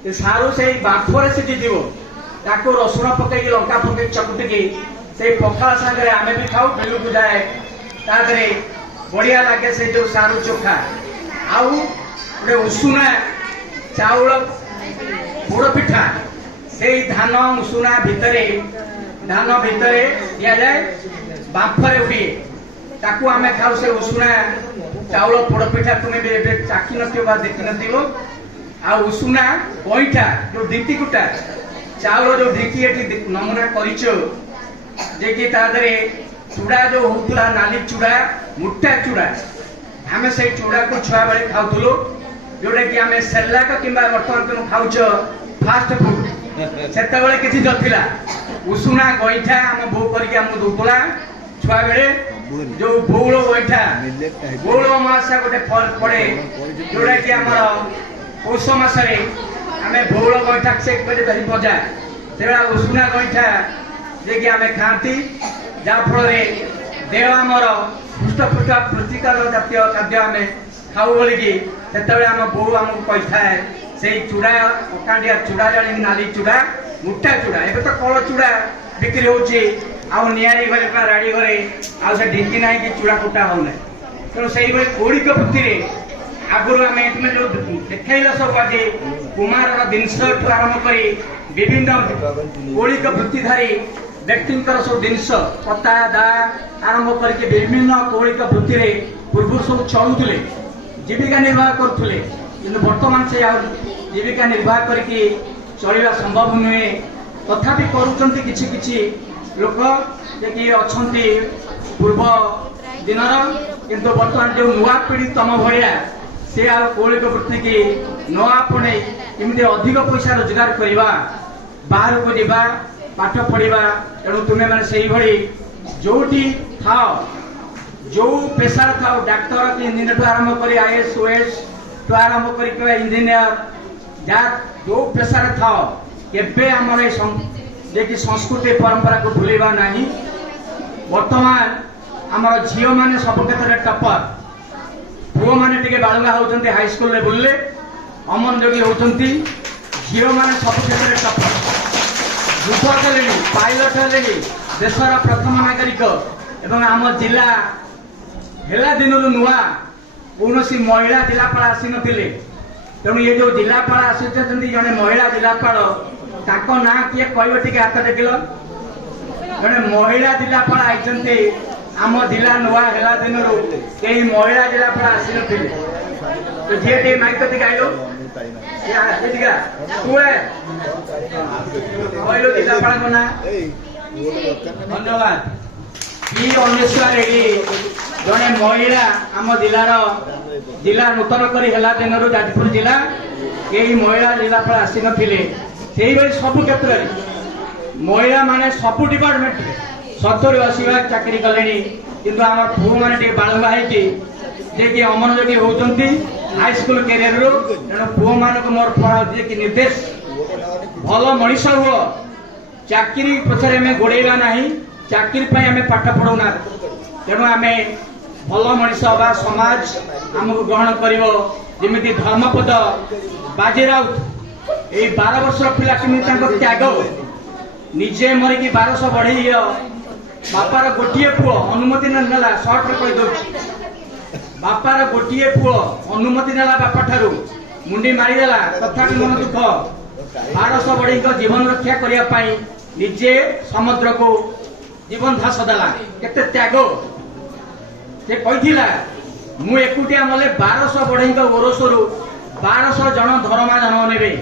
सारू से बाफरे सिझीज ताको रसुण पकई लंका पकई चकुटिकी से पखाल सागर आमे भी खाऊ बिलू जाए तादरे बढ़िया लगे से जो सारू चोखा आउ गोटे उषुना चाउल पोड़ पिठा से धान उषुना भितरे धान भितरे दिया जाए बाफरे हुए ताकू आमे खाऊ से उषुना चाउल पोड़ पिठा तुम्हें भी चाखी नथिबो देखि नथिबो आ उषुना गईठा जो ढींकी कुटा चाउल जो ढींकी एठी नमूना करिचो जे कि तादरे चूड़ा जो होतला नाली चूड़ा मुट्टा चूड़ा आमे से चूड़ा को छुआ बेले खाउथुलो जोडे कि आमे सेरलाक किंबा वर्तमान तुम खाउछ फास्ट फूड सेता बेले किछि जथिला उषुना गईठा हम भो करके हम दुतला छुआ बेले जो बौल गईठा बौल मासा गोटे फल पड़े जोडा कि हमर पौष मासरे आमे बौल गईठा से करे धरी भजा सेला उषुना गईठा जे कि आमे खांती जा फल रे देह हमर पुष्टपुष्ट पुष्टिकर जातीय खाद्य आमे खाऊ बोली कि सेतबे हम बौ हमको कहिथाए से चूड़ा अकांडिया चूड़ा जानी नाली चूड़ा मुट्टा चूड़ा एबे तो कळ चूड़ा बिक्री होची आ नियारी घरे का राडी घरे आ से ढींकी नाही कि चूड़ा कुटा हो नै तो सेही बे कोड़ी के पुती रे आगुरु आमे इतमे जो देखाइला सब आज कुमार रा दिनस ठु आरंभ करी विभिन्न कोड़ी के पुती धारी व्यक्तिंकर सब जिनस पता दा आरंभ करके विभिन्न कौलिक वृत्ति रे पूर्व सब चलुले जीविका निर्वाह करुले कि वर्तमान से जीविका निर्वाह करके चलवा संभव नुहे तथापि करुचंती किछि किछि लोक जे कि अछंती पूर्व दिनर किंतु वर्तमान जो नुआ पीढ़ी तम भलिया से आ कौलिक वृत्ति की न आपणे केमिति अधिक पैसा रोजगार करवा बाहर को जीवा पाठ पढ़ा तेणु तुम्हें मैंने से भली जोटी थाओ जो पेशार थाओ डाक्तर कि इंजीनियर ठू आरंभ कर आईएएस ओएस ठू आरंभ कर इंजीनियर जा जो पेशार थाओ केबे हमर जे कि संस्कृति परंपरा को भूलेबा नहीं वर्तमान हमर झियो माने सब क्षेत्र में टपर पुओ माने टिके बालुगा होचंती हाई स्कूल लेवल ले अमन जोगी होचंती झियो माने सब क्षेत्र में टपर युवक हेले पायलट हेले देशर प्रथम नागरिक एवं आम जिला हेला दिन नुआ कौन महिला जिलापाल आसी नथिले तेणु ये जो जिलापाल आसी जड़े महिला जिलापाल ताको ना किए कह टे हाथ टेकिल जड़े महिला जिलापाल आई आम जिला नुआ हेला दिन कई महिला जिलापाल आसी नथिले तो झील टे माइक टे आइलो जिलापाल ना धन्यवाद जड़े महिला आम जिलार जिला नूतन दिन जाजपुर जिला कई महिला जिलापाल आसी नथिले सब क्षेत्र में महिला माने सब डिपार्टमेंट 70-80 भाग चाकरी कले किंतु आम पुओ मैंने बालुगा है अमन जोगी होती हाई स्कूल कैरियर रू तेणु पुओ मान को मोर जे कि निर्देश भल मनीष हुआ चाकरी पछरे में गोड़ेबा नहीं चाकरी आम पाठ पढ़ौना तेणु आम भल मनीष हवा समाज आमको ग्रहण करमी धर्मपद बाजी राउत ये 12 वर्ष पिला केमी त्याग निजे मरिकी 1200 बढ़े बापार गोटे पुओ अनुमति नाला सर्ट कही दौर बापार गोटे पुओ अनुमति नाला बापा ठारू मुंडी मारिदेला तथापि मन दुख 1200 बढ़ी जीवन रक्षा करने निजे समुद्र को जीवन धास देला केते त्याग से कहिथिला मु एकुटिया मले 1200 बढ़ई ओरसरु 1200 जन धर्मा जन्म नेबे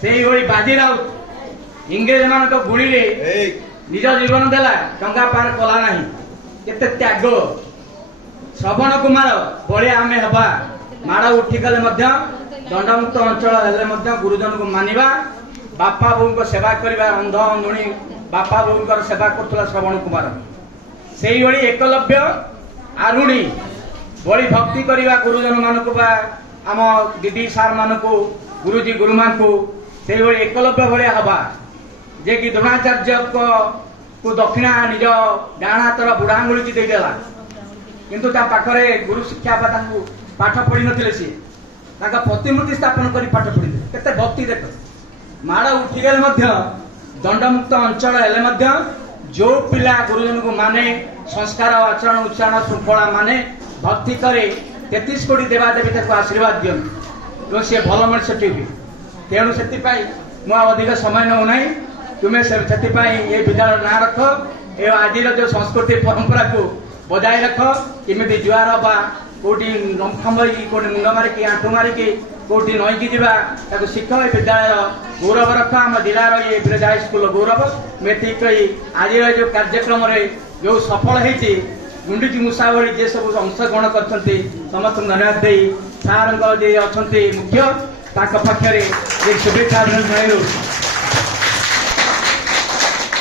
सेही होई बाजी राउत इंग्रेज मान गुड़िले निज जीवन देला गंगा पार कला नहीं केते त्याग श्रवण कुमार बलिया आमे हबा माड़ उठिगले दंडमुक्त अंचल हेले गुरुजन को मानिबा बापा बोऊ को सेवा करवा अंध अंधुणी बापा बोऊ सेवा करथुला श्रवण कुमार सेही होई एकलव्य आरुणी बड़ी भक्ति करवा गुरुजन मानक बा आम दीदी सार मानक गुरुजी गुरुमा को से एकलव्य भाया हवा जे कि द्रोणाचार्य को दक्षिणा निज डाण हाथर बुढ़ा आंगुली देदेला किंतु ता पाखरे गुरु शिक्षा पाठ पढ़ी नथिले सी प्रतिमूर्ति स्थापन कर पाठ पढ़ी केते भक्ति देख ମାଡ଼ ଉଠିଗଲେ ଦଣ୍ଡମୁକ୍ତ ଅଞ୍ଚଳ ହେଲେ जो पिला गुरुजन को माने संस्कार आचरण उच्चारण श्रृंखला माने भक्ति करे 33 कोटी देवादेवी ताको आशीर्वाद दियंतु सी भल मनुष्यटी हुए तेणु से अधिक समय नौ ना तुम्हें से ये विद्यालय ना रख ए आज जो संस्कृति परंपरा को बजाय रख केमी जुआर बा कौटी नखम्बी कौटी मुंड मारिकी आंठू मारिकी कौटी नईकी जावा शिख ए विद्यालय गौरव रख आम जिलार ये विलेज हाईस्कूल गौरव मेट्रिक आज जो कार्यक्रम जो सफल होती गुंडीची मूषा भली जे सब अंशग्रहण कर समस्त धन्यवाद दे सार अच्छा मुख्य पाखे शुभेच्छा